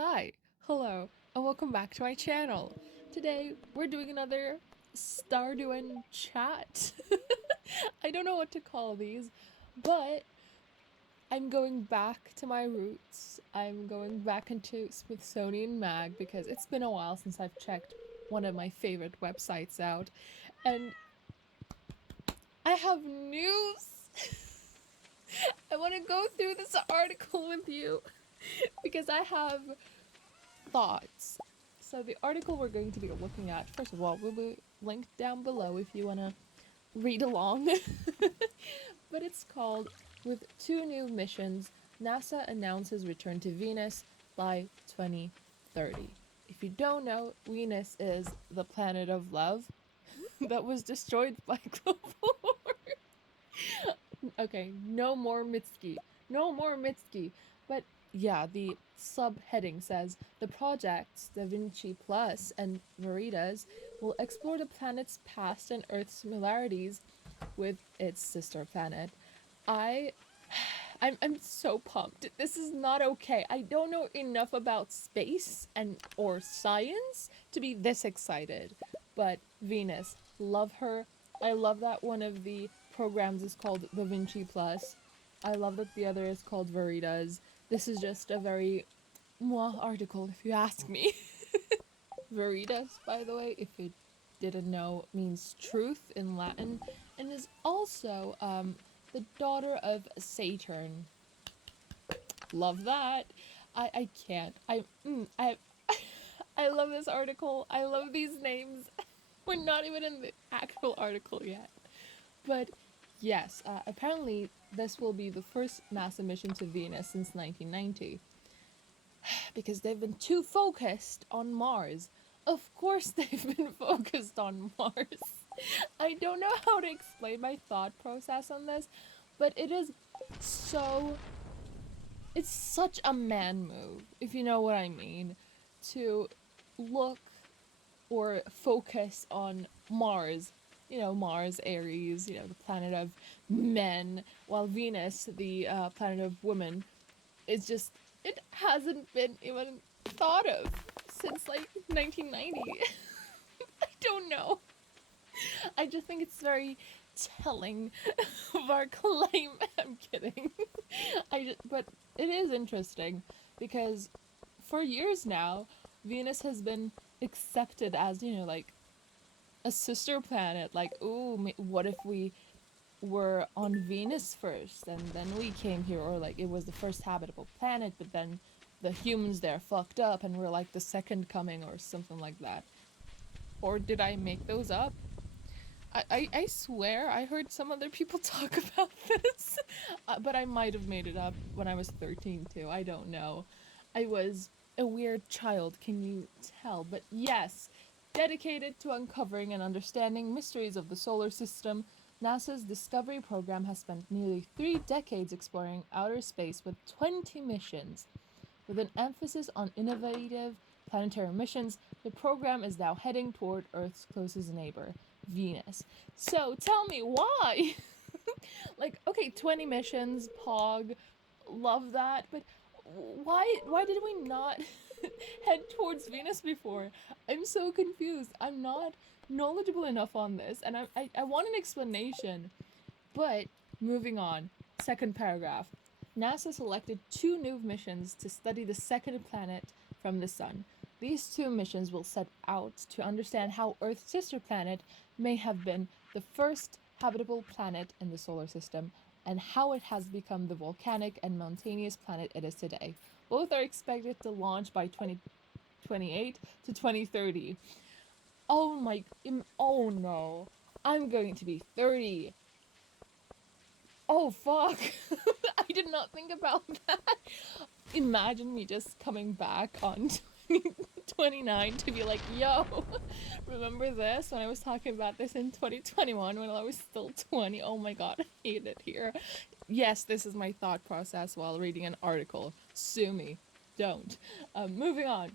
Hi, hello, and welcome back to my channel. Today, we're doing another Stardew chat. I don't know what to call these, but I'm going back to my roots. I'm going back into Smithsonian Mag because it's been a while since I've checked one of my favorite websites out, and I have news. I want to go through this article with you because I have thoughts. So the article we're going to be looking at, first of all, will be linked down below if you want to read along. But it's called "With Two New Missions, NASA Announces Return to Venus by 2030." If you don't know, Venus is the planet of love that was destroyed by global warming. Okay, no more mitski. No more mitski. But yeah, the subheading says the projects Da Vinci Plus and Veritas will explore the planet's past and Earth's similarities with its sister planet. I I'm so pumped. This is not okay. I don't know enough about space and or science to be this excited. But Venus, love her. I love that one of the programs is called Da Vinci Plus. I love that the other is called Veritas. This is just a very moi article, if you ask me. Veritas, by the way, if you didn't know, means truth in Latin, and is also the daughter of Saturn. Love that. I can't. I love this article. I love these names. We're not even in the actual article yet. But yes, apparently this will be the first NASA mission to Venus since 1990 because they've been too focused on Mars. Of course, they've been focused on Mars. I don't know how to explain my thought process on this, but it is so. It's such a man move, if you know what I mean, to look or focus on Mars. You know, Mars, Aries, the planet of men, while Venus, the planet of women, is just, it hasn't been even thought of since like 1990. I don't know. I just think it's very telling of our claim. I'm kidding. But it is interesting because for years now, Venus has been accepted as, like a sister planet. Like, ooh, what if we were on Venus first and then we came here? Or like it was the first habitable planet, but then the humans there fucked up and we're like the second coming or something like that. Or did I make those up? I swear I heard some other people talk about this, but I might have made it up when I was 13 too. I don't know. I was a weird child, can you tell? But yes, dedicated to uncovering and understanding mysteries of the solar system, NASA's Discovery program has spent nearly 3 decades exploring outer space with 20 missions. With an emphasis on innovative planetary missions, the program is now heading toward Earth's closest neighbor, Venus. So tell me why? Like, okay, 20 missions, Pog, love that, but why did we not head towards Venus before? I'm so confused. I'm not knowledgeable enough on this, and I want an explanation. But moving on, second paragraph. NASA selected two new missions to study the second planet from the Sun. These two missions will set out to understand how Earth's sister planet may have been the first habitable planet in the solar system and how it has become the volcanic and mountainous planet it is today. Both are expected to launch by 2028 to 2030. Oh no. I'm going to be 30. Oh fuck. I did not think about that. Imagine me just coming back on 29 to be like, yo, remember this when I was talking about this in 2021 when I was still 20? Oh my god, I hate it here. Yes, this is my thought process while reading an article. Sue me. Don't. Moving on.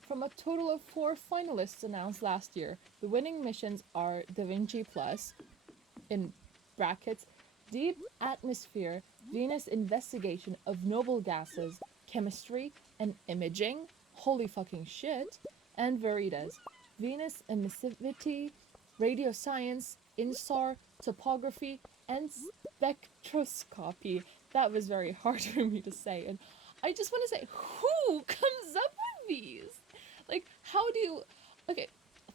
From a total of 4 finalists announced last year, the winning missions are Da Vinci Plus, in brackets, deep atmosphere, Venus investigation of noble gases, chemistry, and imaging. Holy fucking shit. And Veritas. Venus emissivity, radio science, INSAR, topography, and spectroscopy. That was very hard for me to say. And I just want to say, who comes up with these? Like, how do you. Okay,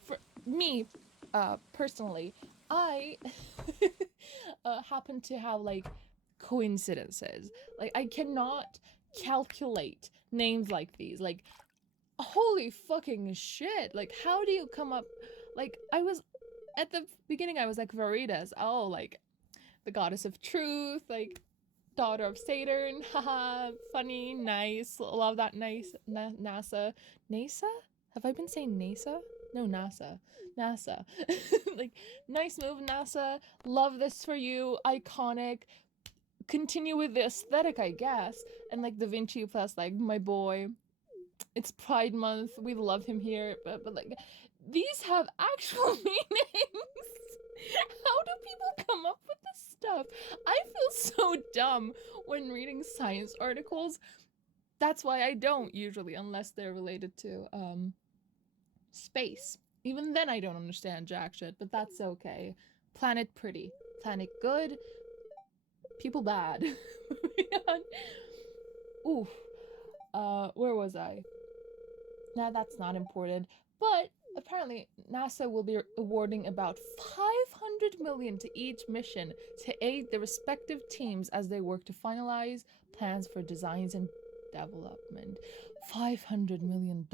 for me, personally, I happen to have, like, coincidences. Like, I cannot calculate names like these. Like, holy fucking shit. Like, how do you come up? Like, I was at the beginning, I was like, Veritas. Oh, like, the goddess of truth, like, daughter of Saturn. Haha, funny, nice. Love that nice. NASA. NASA? Have I been saying NASA? No, NASA. NASA. Like, nice move, NASA. Love this for you. Iconic. Continue with the aesthetic, I guess. And like Da Vinci plus, like, my boy. It's Pride Month. We love him here, but like, these have actual meanings. How do people come up with this stuff? I feel so dumb when reading science articles. That's why I don't usually, unless they're related to space. Even then, I don't understand jack shit, but that's okay. Planet pretty, planet good, people bad. Ooh, where was I? Now that's not important, but apparently NASA will be awarding about 500 million to each mission to aid the respective teams as they work to finalize plans for designs and development. $500 million.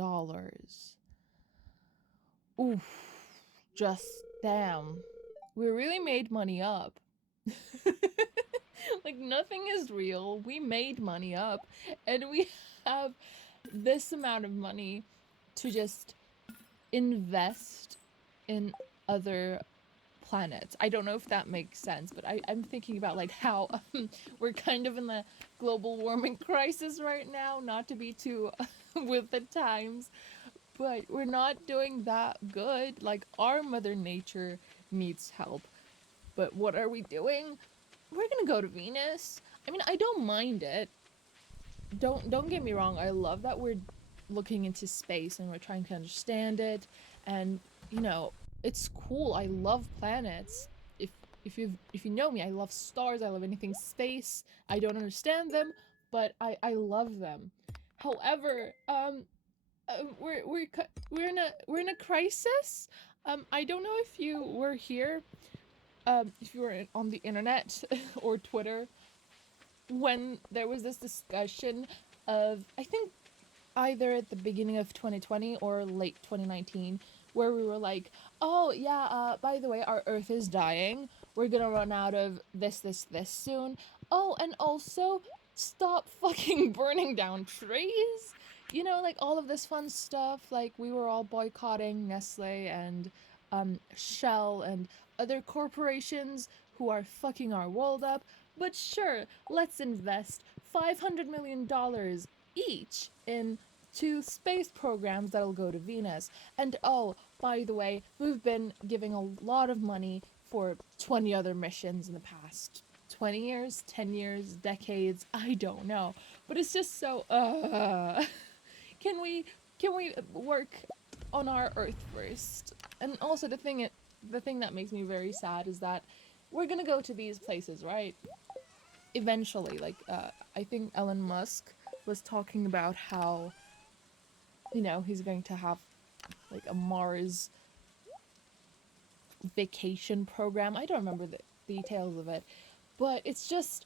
Oof, just damn. We really made money up. Like, nothing is real. We made money up, and we have this amount of money to just invest in other planets. I don't know if that makes sense, but I'm thinking about, like, how we're kind of in the global warming crisis right now, not to be too with the times, but we're not doing that good. Like, our Mother Nature needs help. But what are we doing? We're gonna go to Venus. I mean, I don't mind it. Don't get me wrong. I love that we're looking into space and we're trying to understand it, and you know, it's cool. I love planets. If if you know me, I love stars. I love anything space. I don't understand them, but I love them. However, we're in a crisis. I don't know if you were here, if you were on the internet or Twitter, when there was this discussion of, I think, either at the beginning of 2020 or late 2019, where we were like, oh yeah, by the way, our earth is dying, we're gonna run out of this soon. Oh, and also, stop fucking burning down trees. You know, like, all of this fun stuff. Like, we were all boycotting Nestle and Shell and other corporations who are fucking our world up. But sure, let's invest $500 million each in two space programs that'll go to Venus. And oh, by the way, we've been giving a lot of money for 20 other missions in the past 20 years, 10 years, decades, I don't know. But it's just so can we work on our earth first? And also, the thing that makes me very sad is that we're going to go to these places, right? Eventually, like, I think Elon Musk was talking about how, you know, he's going to have, like, a Mars vacation program. I don't remember the details of it, but it's just,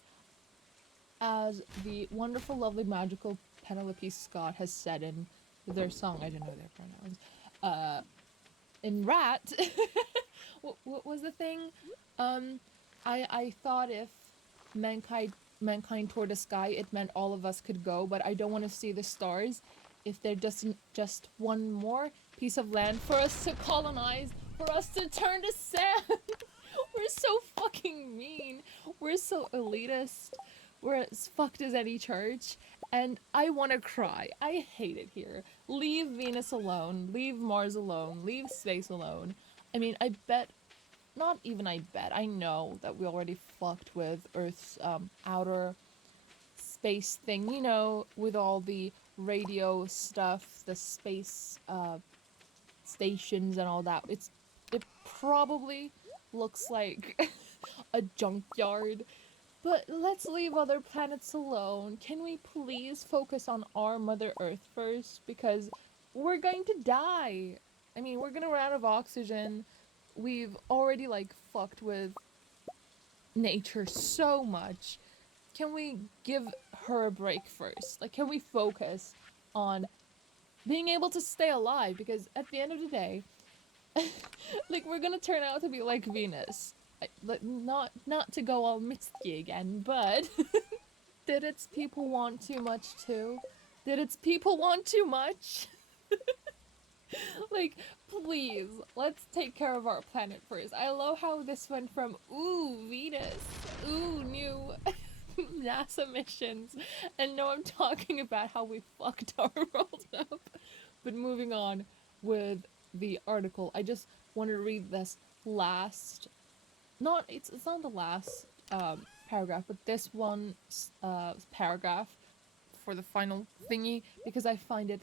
as the wonderful, lovely, magical Penelope Scott has said in their song, I don't know their pronouns, in Rat. What was the thing? I thought if mankind toward the sky, it meant all of us could go, but I don't want to see the stars if there doesn't just one more piece of land for us to colonize, for us to turn to sand. We're so fucking mean. We're so elitist. We're as fucked as any church. And I want to cry. I hate it here. Leave Venus alone. Leave Mars alone. Leave space alone. I mean, I bet, not even I bet, I know that we already fucked with Earth's outer space thing, you know, with all the radio stuff, the space stations and all that. It probably looks like a junkyard. But let's leave other planets alone. Can we please focus on our Mother Earth first? Because we're going to die. I mean, we're gonna run out of oxygen. We've already, like, fucked with nature so much. Can we give her a break first? Like, can we focus on being able to stay alive? Because at the end of the day, like, we're gonna turn out to be like Venus. Like, not to go all mitski again, but did its people want too much too? Did its people want too much? Like, please, let's take care of our planet first. I love how this went from ooh Venus, ooh new NASA missions, and now I'm talking about how we fucked our world up. But moving on with the article, I just want to read this last. Not it's not the last paragraph, but this one paragraph for the final thingy because I find it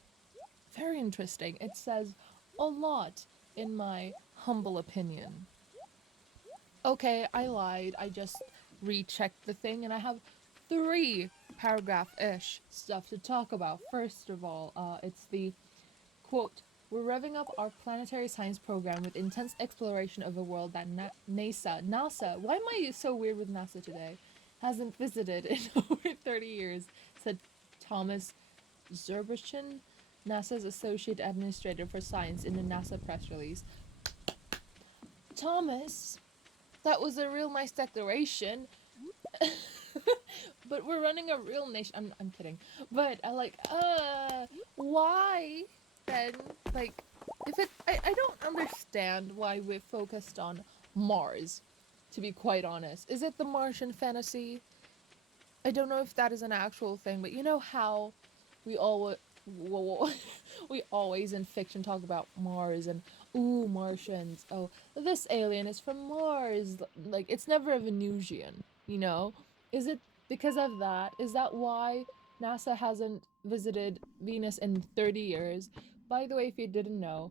very interesting. It says a lot in my humble opinion. Okay, I lied. I just rechecked the thing and I have 3 paragraph-ish stuff to talk about. First of all, it's the quote, "We're revving up our planetary science program with intense exploration of a world that NASA, why am I so weird with NASA today? Hasn't visited in over 30 years," said Thomas Zerbachin, NASA's Associate Administrator for Science, in the NASA press release. Thomas, that was a real nice declaration. But we're running a real nation. I'm kidding. But why then? Like, if it, I don't understand why we're focused on Mars, to be quite honest. Is it the Martian fantasy? I don't know if that is an actual thing, but you know how we all we always in fiction talk about Mars and ooh Martians. Oh, this alien is from Mars. Like, it's never a Venusian, you know? Is it because of that? Is that why NASA hasn't visited Venus in 30 years? By the way, if you didn't know,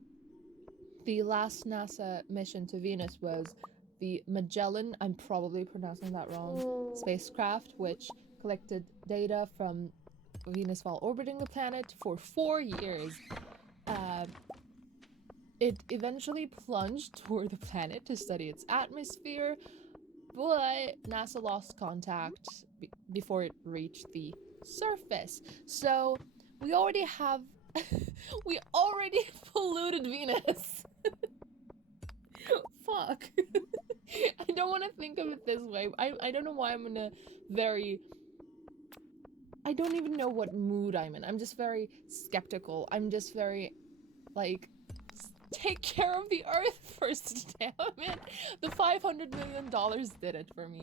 the last NASA mission to Venus was the Magellan, I'm probably pronouncing that wrong, spacecraft, which collected data from Venus while orbiting the planet for 4 years. It eventually plunged toward the planet to study its atmosphere, but NASA lost contact before it reached the surface. So we already have we already polluted Venus. Fuck. I don't want to think of it this way. I don't know why I'm in a very... I don't even know what mood I'm in. I'm just very skeptical. I'm just very, like, take care of the Earth first, damn it. The $500 million did it for me.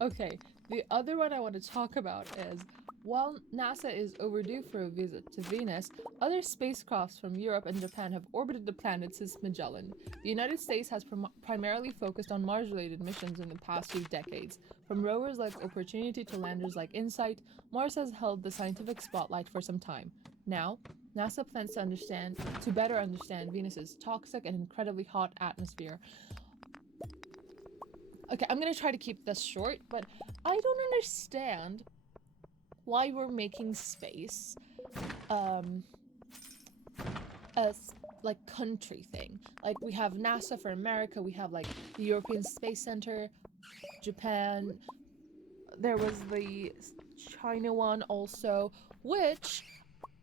Okay, the other one I want to talk about is, while NASA is overdue for a visit to Venus, other spacecrafts from Europe and Japan have orbited the planet since Magellan. The United States has primarily focused on Mars-related missions in the past few decades. From rovers like Opportunity to landers like InSight, Mars has held the scientific spotlight for some time. Now, NASA plans to better understand Venus's toxic and incredibly hot atmosphere. Okay, I'm gonna try to keep this short, but I don't understand why we're making space a like country thing. Like, we have NASA for America, we have like the European Space Center, Japan, there was the China one also, which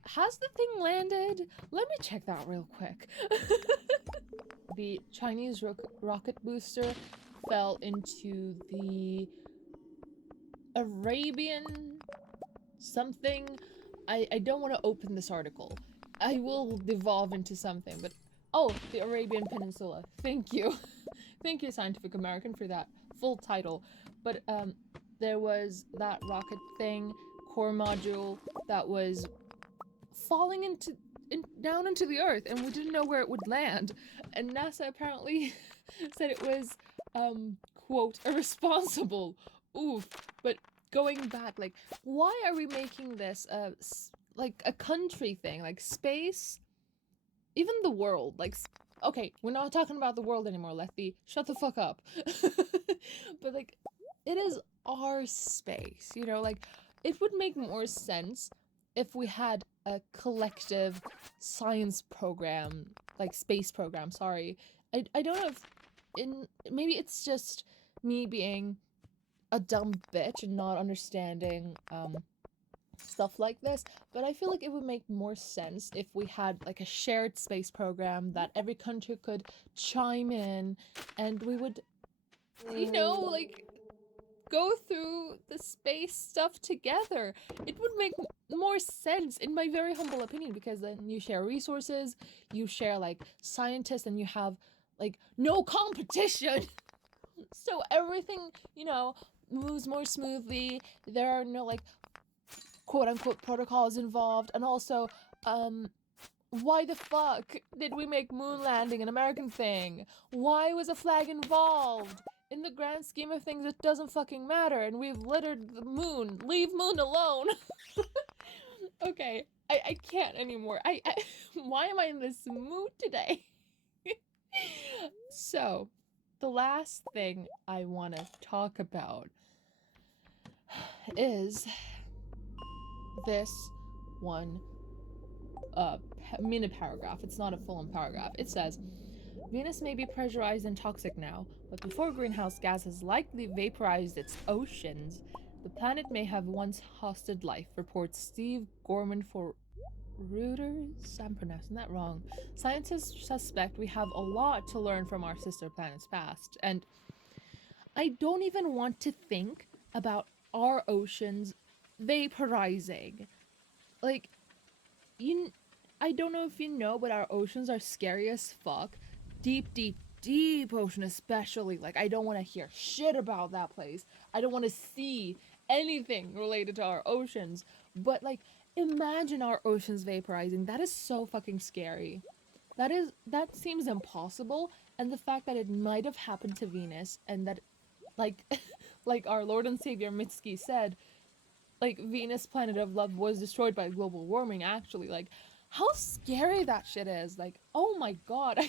has the thing landed? Let me check that real quick. The Chinese rocket booster fell into the Arabian something. I don't want to open this article. I will devolve into something, but oh, the Arabian Peninsula. Thank you. Thank you, Scientific American, for that full title. But there was that rocket thing, core module, that was falling down into the earth, and we didn't know where it would land. And NASA apparently said it was quote, irresponsible. Oof. But going back, like, why are we making this like a country thing, like space, even the world. Like, okay, we're not talking about the world anymore, Lethe. Shut the fuck up. But like, it is our space, you know. Like, it would make more sense if we had a collective science program, like space program. Sorry, I don't know if in maybe it's just me being a dumb bitch and not understanding stuff like this, but I feel like it would make more sense if we had like a shared space program that every country could chime in and we would, you know, like go through the space stuff together. It would make more sense, in my very humble opinion, because then you share resources, you share like scientists, and you have like no competition. So everything, you know, moves more smoothly. There are no like quote unquote protocols involved, and also, um, why the fuck did we make moon landing an American thing? Why was a flag involved? In the grand scheme of things, it doesn't fucking matter, and we've littered the moon. Leave moon alone. Okay, I can't anymore. Why am I in this mood today? So, the last thing I want to talk about is this one mini paragraph. It's not a full-on paragraph. It says, Venus may be pressurized and toxic now, but before greenhouse gases likely vaporized its oceans, the planet may have once hosted life, reports Steve Gorman for Reuters. I'm pronouncing that wrong. Scientists suspect we have a lot to learn from our sister planet's past, and I don't even want to think about our oceans vaporizing. Like, you I don't know if you know, but our oceans are scary as fuck. Deep, deep, deep ocean especially. Like, I don't want to hear shit about that place. I don't want to see anything related to our oceans. But like, imagine our oceans vaporizing. That is so fucking scary. That seems impossible, and the fact that it might have happened to Venus, and that like like our Lord and Savior Mitski said, like Venus, planet of love, was destroyed by global warming, actually. Like, how scary that shit is. Like, oh my god.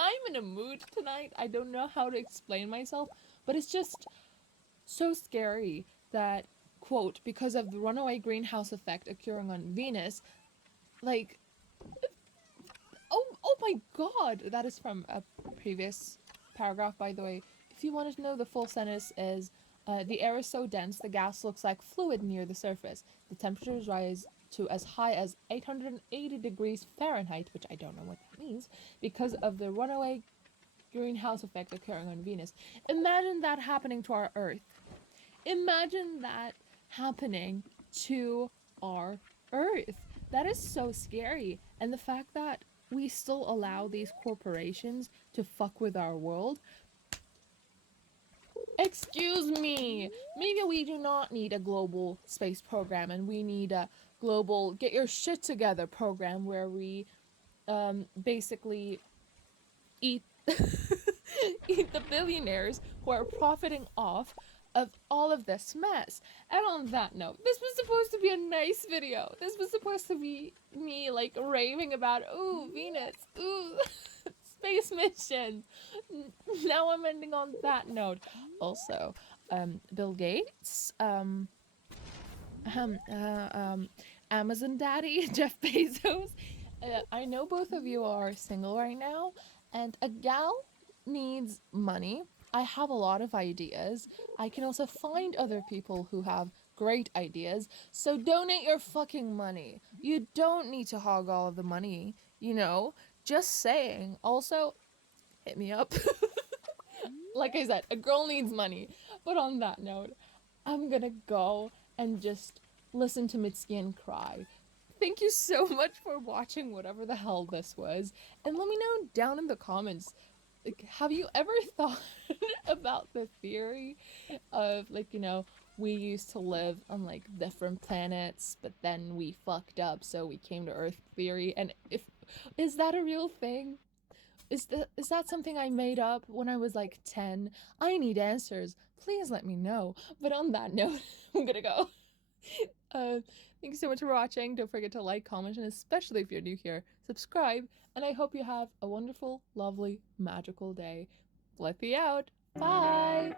I'm in a mood tonight. I don't know how to explain myself, but it's just so scary that, quote, because of the runaway greenhouse effect occurring on Venus, like, oh my god. That is from a previous paragraph, by the way. If you wanted to know, the full sentence is, the air is so dense the gas looks like fluid near the surface. The temperatures rise to as high as 880 degrees Fahrenheit, which I don't know what that means, because of the runaway greenhouse effect occurring on Venus. Imagine that happening to our Earth. Imagine that happening to our Earth. That is so scary. And the fact that we still allow these corporations to fuck with our world. Excuse me. Maybe we do not need a global space program, and we need a global get your shit together program where we basically eat eat the billionaires who are profiting off of all of this mess. And on that note, this was supposed to be a nice video. This was supposed to be me like raving about, ooh, Venus, ooh, space mission. Now I'm ending on that note. Also, Bill Gates, um, uh, um, Amazon Daddy, Jeff Bezos. I know both of you are single right now, and a gal needs money. I have a lot of ideas. I can also find other people who have great ideas. So donate your fucking money. You don't need to hog all of the money, you know? Just saying. Also, hit me up. Like I said, a girl needs money. But on that note, I'm gonna go and just listen to Mitski and cry. Thank you so much for watching whatever the hell this was. And let me know down in the comments, like, have you ever thought about the theory of, like, you know, we used to live on like different planets, but then we fucked up, so we came to Earth theory? And if is that a real thing? Is that something I made up when I was like 10? I need answers. Please let me know. But on that note, I'm gonna go. Uh, Thank you so much for watching. Don't forget to like, comment, and especially if you're new here, subscribe. And I hope you have a wonderful, lovely, magical day. Lethe out. Bye.